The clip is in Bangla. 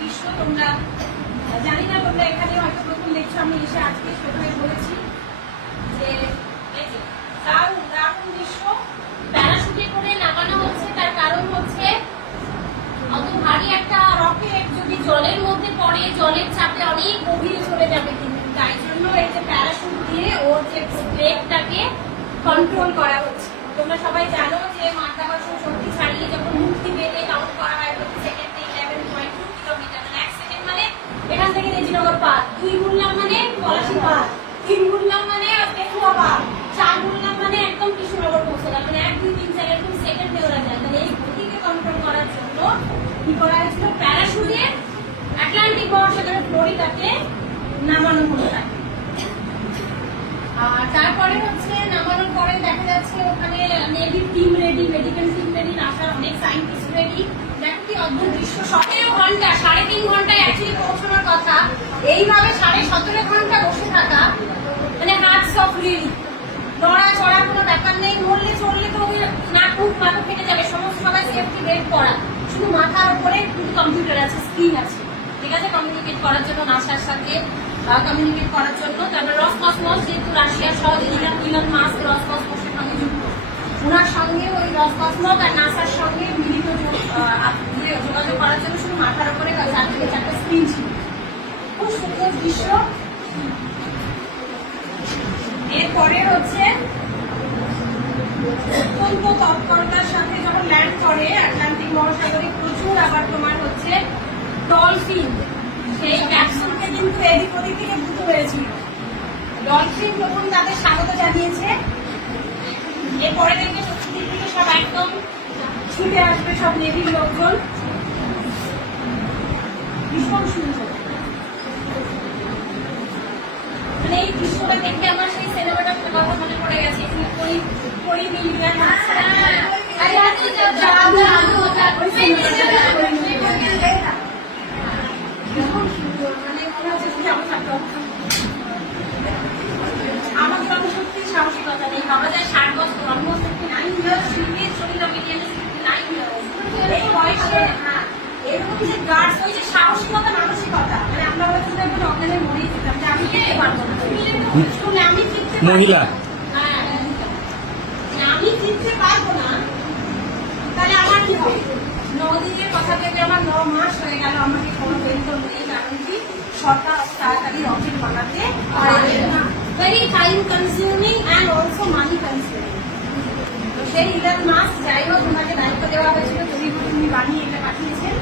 দৃশ্য, তোমরা জানি না, তোমরা এখানে হয়তো প্রথম দেখছ, আমি এসে আজকে সেখানে বলেছি যে ভারী একটা রকেট যদি জলের মধ্যে পড়ে, জলের চাপে অনেক গভীরে চলে যাবে কিন্তু। তাই জন্য এই যে প্যারাশুট দিয়ে ওর যে ব্রেকটাকে কন্ট্রোল করা হচ্ছে। তোমরা সবাই জানো যে মাধ্যাকর্ষণ শক্তি ছাড়িয়ে যখন মুক্তি পেতে কাউন্ট করা হয় প্রতি সেকেন্ডে ইলেভেন পয়েন্ট টু কিলোমিটার মানে এক সেকেন্ড মানে এখান গুণলাম মানে মানে মানে যায়। হলো আর তারপরে হচ্ছে নামানোর পরে দেখা যাচ্ছে ওখানে নেভির team ready medical team ready নাসার অনেক সায়েন্টিস্ট রেডি দেখো কি অদ্ভুত দৃশ্য। সতেরো ঘণ্টা, সাড়ে তিন ঘন্টায় অ্যাকচুয়ালি পৌঁছানোর কথা এইভাবে সাড়ে সতেরো ঘণ্টা বসে থাকা মানে হাত সব রিল নড়া চড়া কোনো ব্যাপার নেই মরলে চললে তো ওই না খুব মাথা ফেটে যাবে, সমস্ত সবাই সেফটি বেল্ট পরা। শুধু মাথার উপরে কম্পিউটার আছে স্ক্রিন আছে। ঠিক আছে? কমিউনিকেট করার জন্য নাসার সাথে কমিউনিকেট করার জন্য। তারপরে রসকসমস যেহেতু রাশিয়ার সহ ইলন ইলন মাস্ক রসকসমসের সঙ্গে যুক্ত। ওনার সঙ্গে ওই রসকসমস আর নাসার সঙ্গে মিলিত ইয়ে যোগাযোগ করার জন্য শুধু মাথার উপরে চার থেকে চারটে স্ক্রিন ছিল। খুব সুন্দর দৃশ্য। এরপরে হচ্ছে অত্যন্ত তৎপরতার সাথে যখন ল্যান্ড করে আটলান্টিক মহাসাগরে প্রচুর আবার তোমার হচ্ছে ডলফিন সেই ক্যাপসুলকে কিন্তু এদিক ওদিক থেকে দ্রুত হয়েছিল ডলফিন প্রথম তাদের স্বাগত জানিয়েছে। এরপরে দেখবে চতুর্দিক থেকে সব একদম ছুটে আসবে সব নেভির লোকজন। ভীষণ সুন্দর মানে এই দৃশ্যটা দেখে আমার সেই সিনেমাটার কথা মনে পড়ে গেছে পরি পরি মিলিয়ন আরে আদু জাদু আদু ওই সিনেমাটা সুন্দর মানে মনে হচ্ছে আমার থাকতে হবে। আমার জন্য সত্যি সাহসিকতা নেই বাবা যায় ষাট বছর অলমোস্ট নাইন ইয়ার্স শিল্পীর শরীর মিলিয়ন নাইন ইয়ার্স এই বয়সে হ্যাঁ, এরকম যে গার্ডস ওই সাহসিকতা মানসিকতা মানে আমরা হয়তো একজন অজ্ঞানে মরেই যেতাম যে আমি পারব না মহিলা। হ্যাঁ না সরকার তাড়াতাড়ি রকেট বানাতে পারে very time consuming and also money consuming সেই ইলান মাস যাই হোক ওনাকে দায়িত্ব দেওয়া হয়েছিল তুমি বানিয়ে এটা পাঠিয়েছেন।